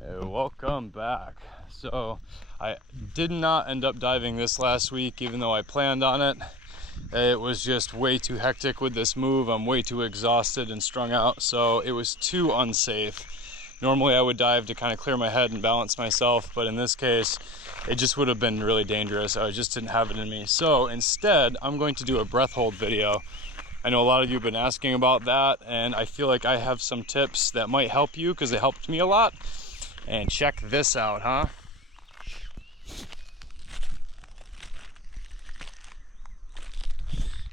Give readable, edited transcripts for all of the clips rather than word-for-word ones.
Hey, welcome back. So I did not end up diving this last week, even though I planned on it. It was just way too hectic with this move. I'm way too exhausted and strung out, so it was too unsafe. Normally I would dive to kind of clear my head and balance myself, but in this case it just would have been really dangerous. I just didn't have it in me. So instead I'm going to do a breath hold video. I know a lot of you have been asking about that, and I feel like I have some tips that might help you because they helped me a lot. And check this out, huh?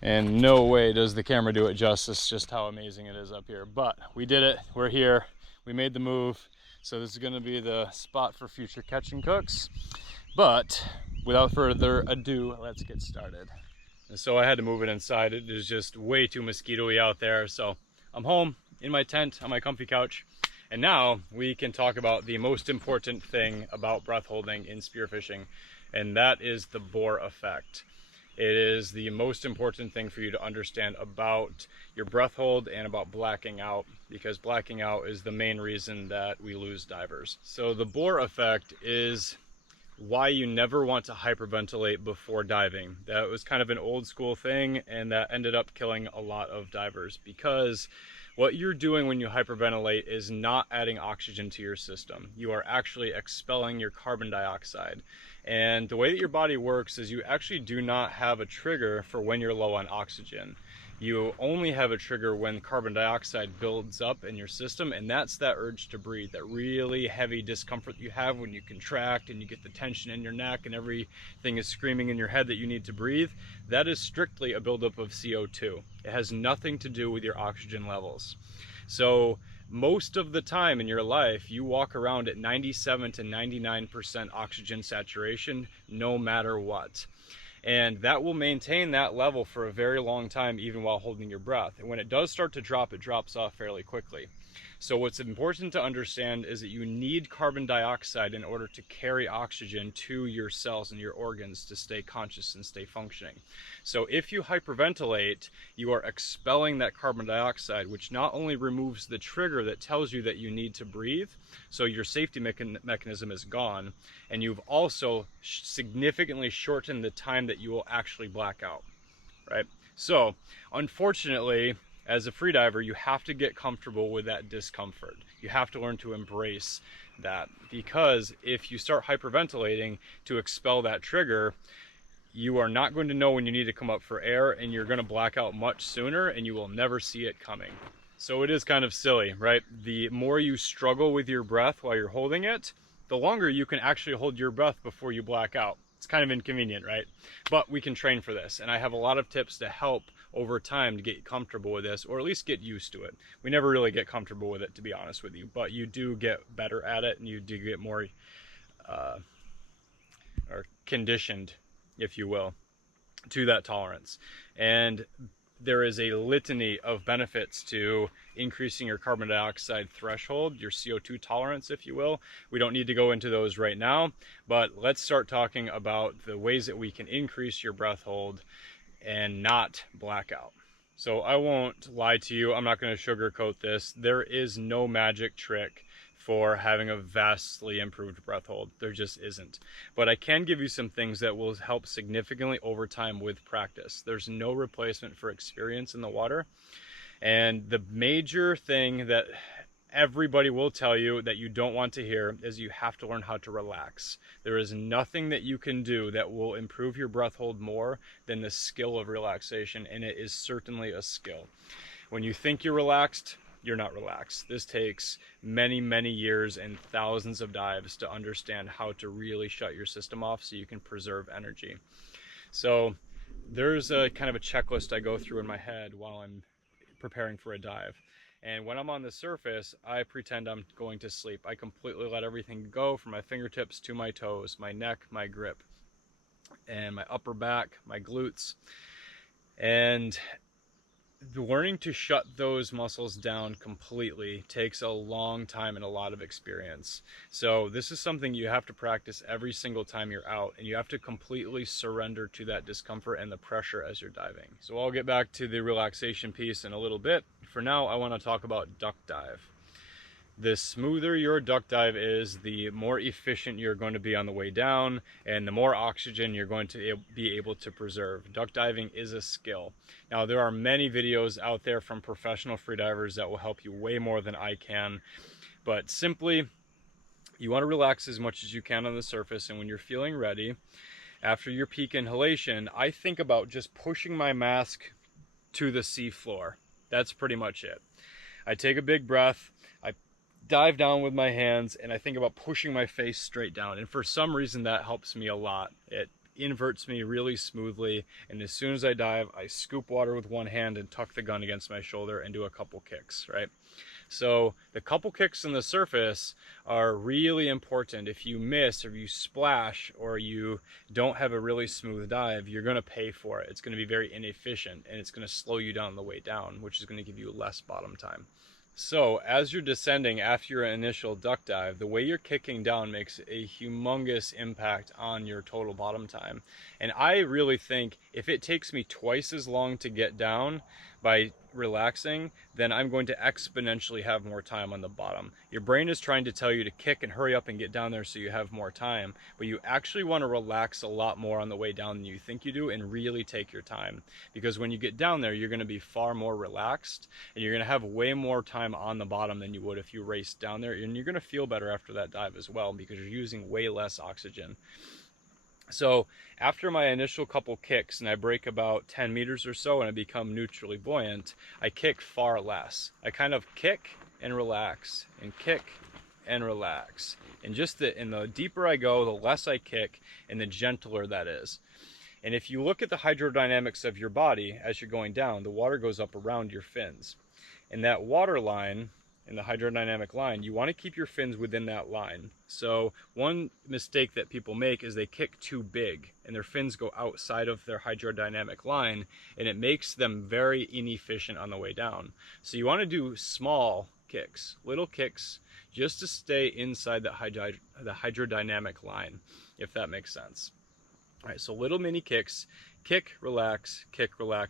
And no way does the camera do it justice, just how amazing it is up here. But we did it, we're here, we made the move. So this is gonna be the spot for future catch and cooks. But without further ado, let's get started. And so I had to move it inside. It is just way too mosquito-y out there. So I'm home in my tent on my comfy couch. And now we can talk about the most important thing about breath holding in spearfishing, and that is the Bohr effect. It is the most important thing for you to understand about your breath hold and about blacking out, because blacking out is the main reason that we lose divers. So the Bohr effect is why you never want to hyperventilate before diving. That was kind of an old school thing, and that ended up killing a lot of divers, because what you're doing when you hyperventilate is not adding oxygen to your system. You are actually expelling your carbon dioxide. And the way that your body works is you actually do not have a trigger for when you're low on oxygen. You only have a trigger when carbon dioxide builds up in your system, and that's that urge to breathe, that really heavy discomfort you have when you contract and you get the tension in your neck and everything is screaming in your head that you need to breathe. That is strictly a buildup of CO2. It has nothing to do with your oxygen levels. So most of the time in your life, you walk around at 97 to 99% oxygen saturation, no matter what. And that will maintain that level for a very long time, even while holding your breath. And when it does start to drop, it drops off fairly quickly. So what's important to understand is that you need carbon dioxide in order to carry oxygen to your cells and your organs to stay conscious and stay functioning. So if you hyperventilate, you are expelling that carbon dioxide, which not only removes the trigger that tells you that you need to breathe, so your safety mechanism is gone, and you've also significantly shortened the time that you will actually black out, right? So unfortunately, as a freediver, you have to get comfortable with that discomfort. You have to learn to embrace that, because if you start hyperventilating to expel that trigger, you are not going to know when you need to come up for air, and you're going to black out much sooner, and you will never see it coming. So it is kind of silly, right? The more you struggle with your breath while you're holding it, the longer you can actually hold your breath before you black out. It's kind of inconvenient, right? But we can train for this, and I have a lot of tips to help over time to get comfortable with this, or at least get used to it. We never really get comfortable with it, to be honest with you, but you do get better at it, and you do get more or conditioned, if you will, to that tolerance. And there is a litany of benefits to increasing your carbon dioxide threshold, your CO2 tolerance, if you will. We don't need to go into those right now, but let's start talking about the ways that we can increase your breath hold and not black out. So I won't lie to you, I'm not going to sugarcoat this. There is no magic trick for having a vastly improved breath hold. There just isn't. But I can give you some things that will help significantly over time with practice. There's no replacement for experience in the water. And the major thing that everybody will tell you that you don't want to hear is you have to learn how to relax. There is nothing that you can do that will improve your breath hold more than the skill of relaxation, and it is certainly a skill. When you think you're relaxed, you're not relaxed. This takes many, many years and thousands of dives to understand how to really shut your system off so you can preserve energy. So there's a kind of a checklist I go through in my head while I'm preparing for a dive. And when I'm on the surface, I pretend I'm going to sleep. I completely let everything go from my fingertips to my toes, my neck, my grip, and my upper back, my glutes. And learning to shut those muscles down completely takes a long time and a lot of experience. So this is something you have to practice every single time you're out, and you have to completely surrender to that discomfort and the pressure as you're diving. So I'll get back to the relaxation piece in a little bit. For now, I want to talk about duck dive. The smoother your duck dive is, the more efficient you're going to be on the way down, and the more oxygen you're going to be able to preserve. Duck diving is a skill. Now, there are many videos out there from professional freedivers that will help you way more than I can, but simply, you want to relax as much as you can on the surface, and when you're feeling ready, after your peak inhalation, I think about just pushing my mask to the sea floor. That's pretty much it. I take a big breath, I dive down with my hands, and I think about pushing my face straight down. And for some reason that helps me a lot. It inverts me really smoothly, and as soon as I dive, I scoop water with one hand and tuck the gun against my shoulder and do a couple kicks, right? So the couple kicks on the surface are really important. If you miss, or you splash, or you don't have a really smooth dive, you're going to pay for it. It's going to be very inefficient, and it's going to slow you down the way down, which is going to give you less bottom time. So as you're descending after your initial duck dive, the way you're kicking down makes a humongous impact on your total bottom time. And I really think if it takes me twice as long to get down by relaxing, then I'm going to exponentially have more time on the bottom. Your brain is trying to tell you to kick and hurry up and get down there so you have more time, but you actually want to relax a lot more on the way down than you think you do, and really take your time. Because when you get down there, you're going to be far more relaxed, and you're going to have way more time on the bottom than you would if you raced down there, and you're going to feel better after that dive as well, because you're using way less oxygen. So after my initial couple kicks, and I break about 10 meters or so and I become neutrally buoyant, I kick far less. I kind of kick and relax, and kick and relax. And the deeper I go, the less I kick, and the gentler that is. And if you look at the hydrodynamics of your body as you're going down, the water goes up around your fins. And that water line, in the hydrodynamic line, you want to keep your fins within that line. So one mistake that people make is they kick too big, and their fins go outside of their hydrodynamic line, and it makes them very inefficient on the way down. So you want to do small kicks, little kicks, just to stay inside the hydrodynamic line, if that makes sense. All right, so little mini kicks, kick, relax,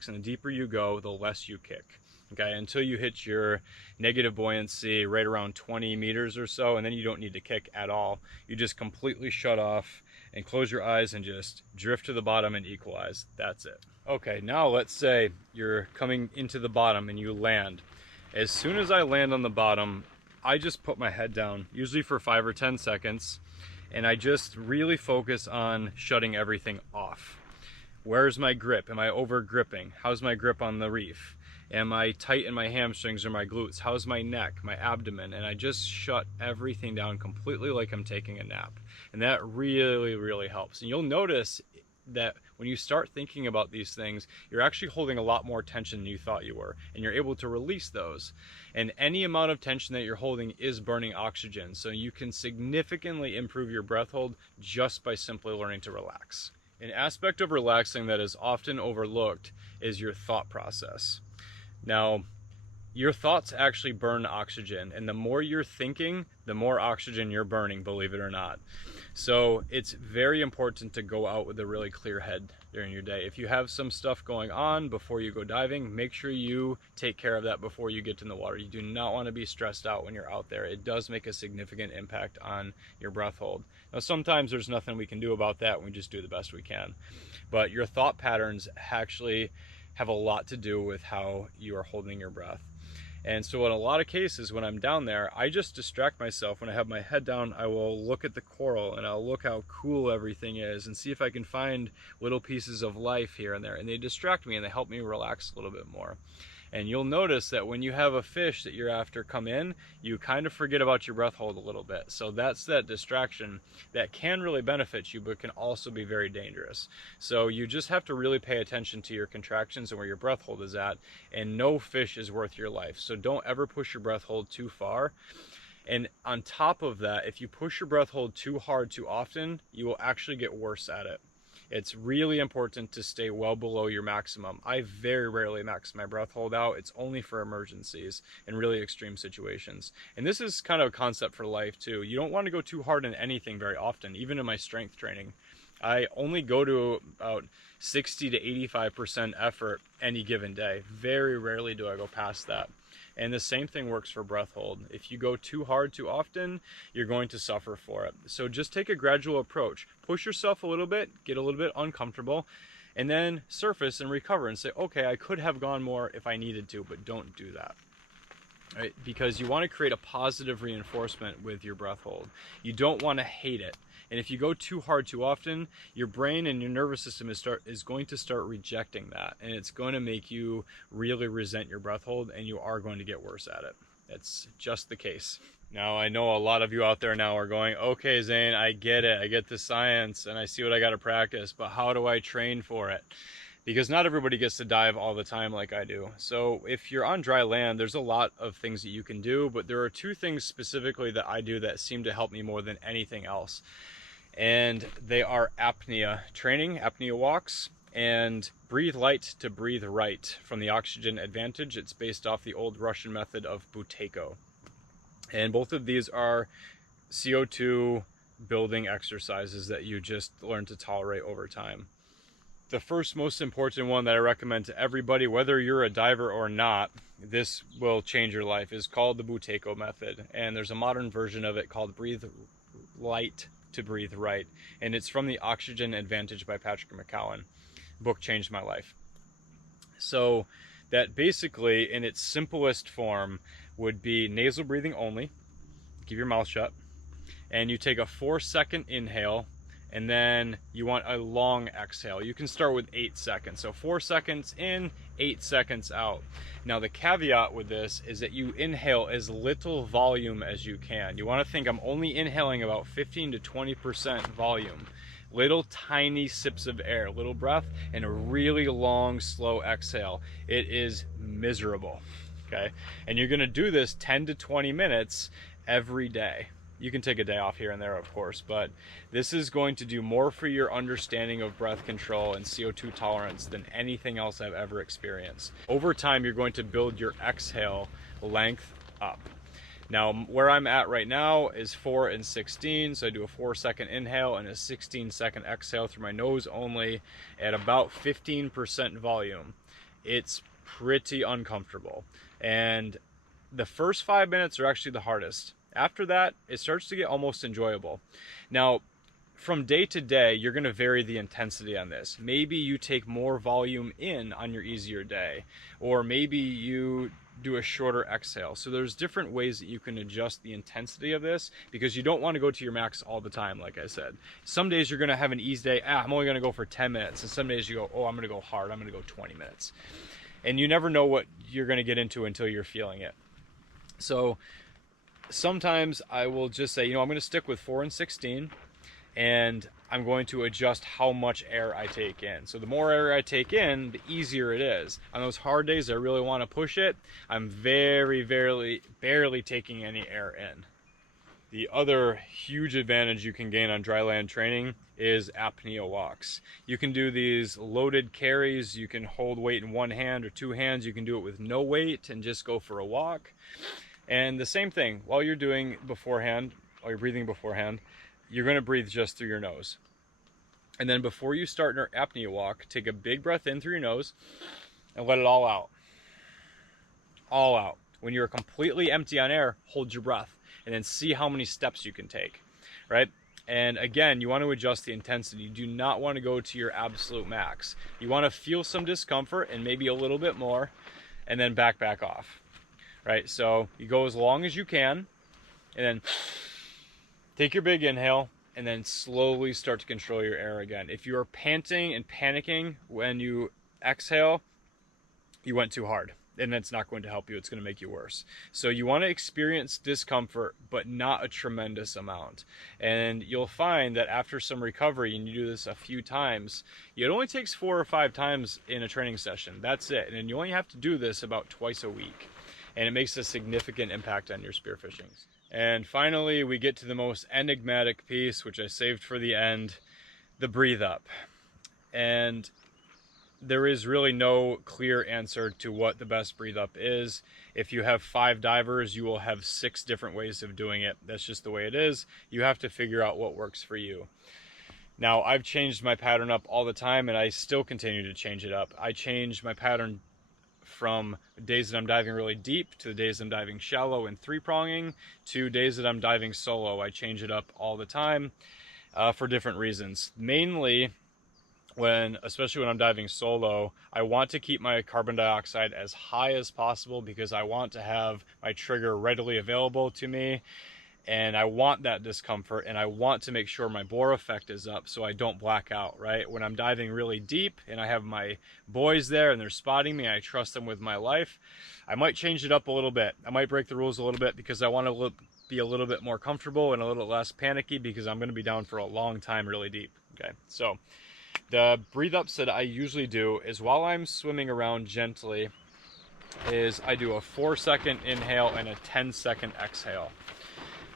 and the deeper you go, the less you kick. Okay, until you hit your negative buoyancy right around 20 meters or so, and then you don't need to kick at all. You just completely shut off and close your eyes and just drift to the bottom and equalize. That's it. Okay, now let's say you're coming into the bottom and you land. As soon as I land on the bottom, I just put my head down, usually for 5 or 10 seconds, and I just really focus on shutting everything off. Where's my grip? Am I over gripping? How's my grip on the reef? Am I tight in my hamstrings or my glutes? How's my neck, my abdomen? And I just shut everything down completely like I'm taking a nap. And that really, really helps. And you'll notice that when you start thinking about these things, you're actually holding a lot more tension than you thought you were, and you're able to release those. And any amount of tension that you're holding is burning oxygen. So you can significantly improve your breath hold just by simply learning to relax. An aspect of relaxing that is often overlooked is your thought process. Now, your thoughts actually burn oxygen, and the more you're thinking, the more oxygen you're burning, believe it or not. So it's very important to go out with a really clear head during your day. If you have some stuff going on before you go diving, make sure you take care of that before you get in the water. You do not want to be stressed out when you're out there. It does make a significant impact on your breath hold. Now, sometimes there's nothing we can do about that, and we just do the best we can. But your thought patterns actually have a lot to do with how you are holding your breath. And so in a lot of cases, when I'm down there, I just distract myself. When I have my head down, I will look at the coral and I'll look how cool everything is and see if I can find little pieces of life here and there. And they distract me and they help me relax a little bit more. And you'll notice that when you have a fish that you're after come in, you kind of forget about your breath hold a little bit. So that's that distraction that can really benefit you, but can also be very dangerous. So you just have to really pay attention to your contractions and where your breath hold is at, and no fish is worth your life. So don't ever push your breath hold too far. And on top of that, if you push your breath hold too hard too often, you will actually get worse at it. It's really important to stay well below your maximum. I very rarely max my breath hold out. It's only for emergencies and really extreme situations. And this is kind of a concept for life too. You don't want to go too hard in anything very often, even in my strength training. I only go to about 60 to 85% effort any given day. Very rarely do I go past that. And the same thing works for breath hold. If you go too hard too often, you're going to suffer for it. So just take a gradual approach. Push yourself a little bit, get a little bit uncomfortable, and then surface and recover and say, okay, I could have gone more if I needed to, but don't do that. Right? Because you want to create a positive reinforcement with your breath hold. You don't want to hate it. And if you go too hard too often, your brain and your nervous system is going to start rejecting that. And it's going to make you really resent your breath hold, and you are going to get worse at it. That's just the case. Now, I know a lot of you out there now are going, okay, Zane, I get it. I get the science and I see what I got to practice, but how do I train for it? Because not everybody gets to dive all the time like I do. So if you're on dry land, there's a lot of things that you can do, but there are two things specifically that I do that seem to help me more than anything else. And they are apnea training, apnea walks, and breathe light to breathe right from the oxygen advantage. It's based off the old Russian method of Buteyko. And both of these are CO2 building exercises that you just learn to tolerate over time. The first most important one that I recommend to everybody, whether you're a diver or not, this will change your life, is called the Buteyko method. And there's a modern version of it called breathe light to breathe right. And it's from the Oxygen Advantage by Patrick McCowan. Book changed my life. So that basically, in its simplest form, would be nasal breathing only. Keep your mouth shut. And you take a 4-second inhale, and then you want a long exhale. You can start with 8 seconds. So 4 seconds in, 8 seconds out. Now the caveat with this is that you inhale as little volume as you can. You want to think I'm only inhaling about 15 to 20% volume. Little tiny sips of air, little breath, and a really long, slow exhale. It is miserable, okay? And you're gonna do this 10 to 20 minutes every day. You can take a day off here and there, of course, but this is going to do more for your understanding of breath control and CO2 tolerance than anything else I've ever experienced. Over time, you're going to build your exhale length up. Now, where I'm at right now is 4 and 16, so I do a 4-second inhale and a 16-second exhale through my nose only at about 15% volume. It's pretty uncomfortable, and the first 5 minutes are actually the hardest. After that, it starts to get almost enjoyable. Now, from day to day, you're going to vary the intensity on this. Maybe you take more volume in on your easier day, or maybe you do a shorter exhale. So there's different ways that you can adjust the intensity of this, because you don't want to go to your max all the time, like I said. Some days you're going to have an ease day, I'm only going to go for 10 minutes. And some days you go, oh, I'm going to go hard, I'm going to go 20 minutes. And you never know what you're going to get into until you're feeling it. So sometimes I will just say, I'm going to stick with 4 and 16, and I'm going to adjust how much air I take in. So the more air I take in, the easier it is. On those hard days I really want to push it, I'm barely taking any air in. The other huge advantage you can gain on dry land training is apnea walks. You can do these loaded carries. You can hold weight in one hand or two hands. You can do it with no weight and just go for a walk. And the same thing, while you're breathing beforehand, you're going to breathe just through your nose. And then before you start your apnea walk, take a big breath in through your nose and let it all out. All out. When you're completely empty on air, hold your breath and then see how many steps you can take, right? And again, you want to adjust the intensity. You do not want to go to your absolute max. You want to feel some discomfort and maybe a little bit more, and then back off, right? So you go as long as you can, and then take your big inhale, and then slowly start to control your air again. If you are panting and panicking when you exhale, you went too hard, and that's not going to help you. It's going to make you worse. So you want to experience discomfort, but not a tremendous amount. And you'll find that after some recovery, and you do this a few times, it only takes 4 or 5 times in a training session. That's it. And you only have to do this about twice a week. And it makes a significant impact on your spearfishing. And finally, we get to the most enigmatic piece, which I saved for the end, the breathe up. And there is really no clear answer to what the best breathe up is. If you have 5 divers, you will have 6 different ways of doing it. That's just the way it is. You have to figure out what works for you. Now, I've changed my pattern up all the time, and I still continue to change it up. I change my pattern from days that I'm diving really deep to the days I'm diving shallow and 3-pronging to days that I'm diving solo. I change it up all the time for different reasons. Mainly, especially when I'm diving solo, I want to keep my carbon dioxide as high as possible because I want to have my trigger readily available to me, and I want that discomfort, and I want to make sure my Bohr effect is up so I don't black out, right? When I'm diving really deep and I have my boys there and they're spotting me, I trust them with my life, I might change it up a little bit. I might break the rules a little bit because I want to be a little bit more comfortable and a little less panicky because I'm going to be down for a long time really deep, okay? So the breathe ups that I usually do is while I'm swimming around gently is I do a 4-second inhale and a 10-second exhale.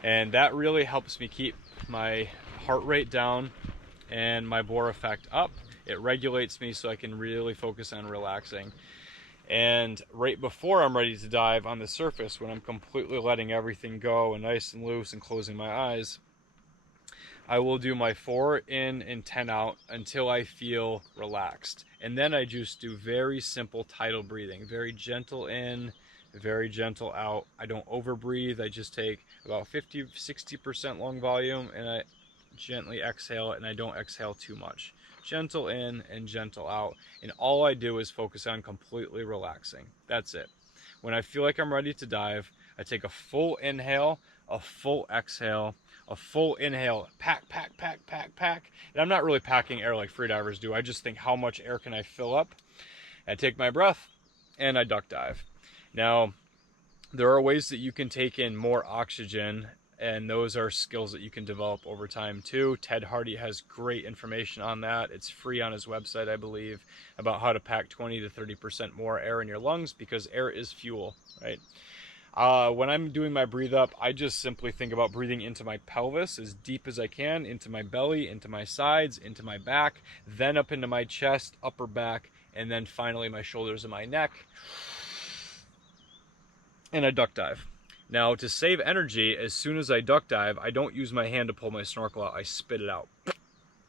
And that really helps me keep my heart rate down and my Bohr effect up. It regulates me so I can really focus on relaxing. And right before I'm ready to dive on the surface, when I'm completely letting everything go and nice and loose and closing my eyes, I will do my 4 in and 10 out until I feel relaxed. And then I just do very simple tidal breathing, very gentle in, very gentle out. I don't over breathe. I just take about 50-60% lung volume and I gently exhale it, and I don't exhale too much. Gentle in and gentle out. And all I do is focus on completely relaxing. That's it. When I feel like I'm ready to dive, I take a full inhale, a full exhale, a full inhale, pack, pack, pack, pack, pack. And I'm not really packing air like freedivers do. I just think, how much air can I fill up? I take my breath and I duck dive. Now, there are ways that you can take in more oxygen, and those are skills that you can develop over time too. Ted Hardy has great information on that. It's free on his website, I believe, about how to pack 20 to 30% more air in your lungs, because air is fuel, right? When I'm doing my breathe up, I just simply think about breathing into my pelvis as deep as I can, into my belly, into my sides, into my back, then up into my chest, upper back, and then finally my shoulders and my neck. And I duck dive. Now, to save energy, as soon as I duck dive, I don't use my hand to pull my snorkel out. I spit it out.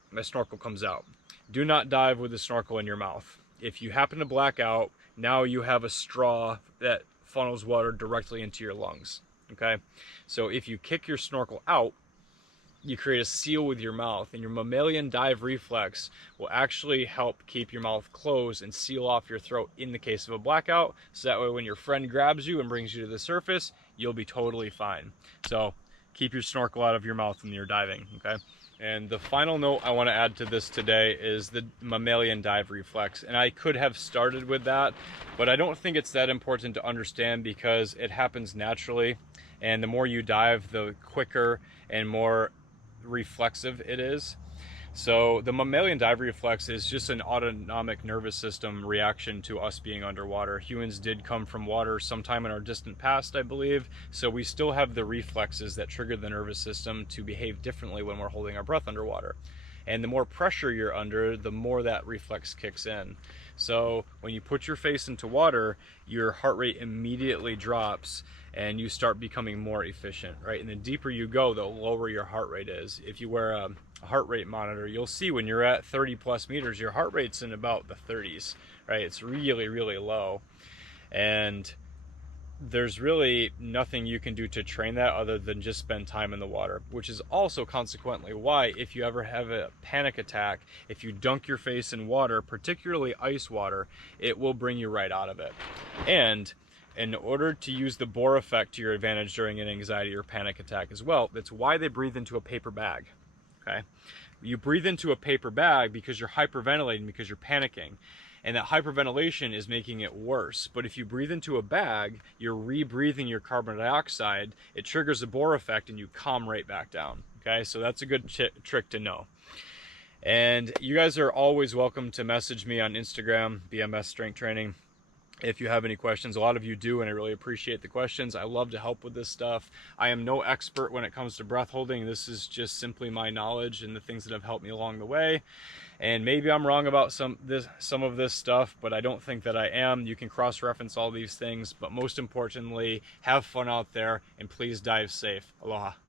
My snorkel comes out. Do not dive with the snorkel in your mouth. If you happen to black out, now you have a straw that funnels water directly into your lungs, okay? So if you kick your snorkel out, you create a seal with your mouth, and your mammalian dive reflex will actually help keep your mouth closed and seal off your throat in the case of a blackout, so that way when your friend grabs you and brings you to the surface, you'll be totally fine. So keep your snorkel out of your mouth when you're diving, okay? And the final note I want to add to this today is the mammalian dive reflex. And I could have started with that, but I don't think it's that important to understand because it happens naturally. And the more you dive, the quicker and more reflexive it is. So the mammalian dive reflex is just an autonomic nervous system reaction to us being underwater. Humans did come from water sometime in our distant past, I believe, so we still have the reflexes that trigger the nervous system to behave differently when we're holding our breath underwater. And the more pressure you're under, the more that reflex kicks in. So when you put your face into water, your heart rate immediately drops and you start becoming more efficient, right? And the deeper you go, the lower your heart rate is. If you wear a heart rate monitor, you'll see when you're at 30 plus meters, your heart rate's in about the 30s, right? It's really, really low. And there's really nothing you can do to train that other than just spend time in the water, which is also consequently why if you ever have a panic attack, if you dunk your face in water, particularly ice water, it will bring you right out of it. And in order to use the Bohr effect to your advantage during an anxiety or panic attack as well, that's why they breathe into a paper bag, okay? You breathe into a paper bag because you're hyperventilating, because you're panicking. And that hyperventilation is making it worse. But if you breathe into a bag, you're rebreathing your carbon dioxide, it triggers the Bohr effect and you calm right back down, okay? So that's a good trick to know. And you guys are always welcome to message me on Instagram, BMS Strength Training, if you have any questions. A lot of you do, and I really appreciate the questions. I love to help with this stuff. I am no expert when it comes to breath holding. This is just simply my knowledge and the things that have helped me along the way. And maybe I'm wrong about some of this stuff, but I don't think that I am. You can cross-reference all these things, but most importantly, have fun out there and please dive safe. Aloha.